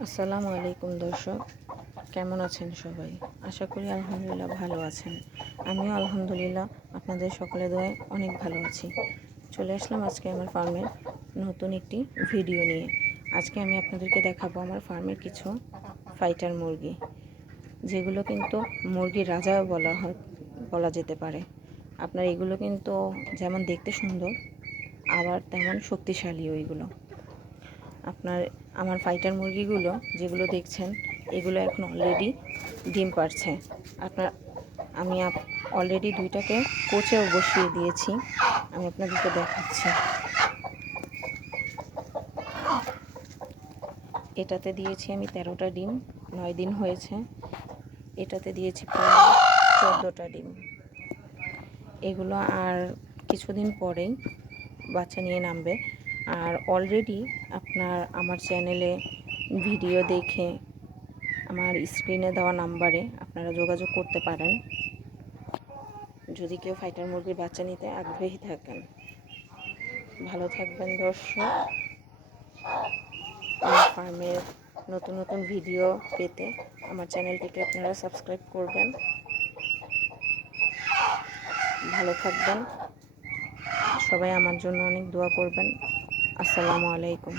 আসসালামু আলাইকুম দর্শক, কেমন আছেন সবাই? আশা করি আলহামদুলিল্লাহ ভালো আছেন। আমিও আলহামদুলিল্লাহ আপনাদের সকলের দোয়ায় অনেক ভালো আছি। চলে আসলাম আজকে আমার ফার্মের নতুন একটি ভিডিও নিয়ে। আজকে আমি আপনাদেরকে দেখাবো আমার ফার্মের কিছু ফাইটার মুরগি, যেগুলো কিন্তু মুরগির রাজা বলা যেতে পারে। আপনার এগুলো কিন্তু যেমন দেখতে সুন্দর, আবার তেমন শক্তিশালীও। এগুলো আমার ফাইটার মুরগিগুলো যেগুলো দেখছেন, এগুলো এখন অলরেডি ডিম পাড়ছে। আমি অলরেডি দুইটাকে কোচেও বসিয়ে দিয়েছি। আমি আপনাদেরকে দেখাচ্ছি। এটাতে দিয়েছি আমি 13টা ডিম, 9 দিন হয়েছে। এটাতে দিয়েছি প্রায় 14টা ডিম। এগুলো আর কিছুদিন পরেই বাচ্চা নিয়ে নামবে। আর অলরেডি আমার চ্যানেলে ভিডিও দেখে আমার স্ক্রিনে দেওয়া নাম্বারে আপনারা যোগাযোগ করতে পারেন, যদি কেউ ফাইটার মুরগির বাচ্চা নিতে আগ্রহী থাকেন। ভালো থাকবেন দর্শক। আমার ফার্মের নতুন নতুন ভিডিও পেতে আমার চ্যানেলটিকে আপনারা সাবস্ক্রাইব করবেন। ভালো থাকবেন সবাই, আমার জন্য অনেক দোয়া করবেন। আসসালামু আলাইকুম।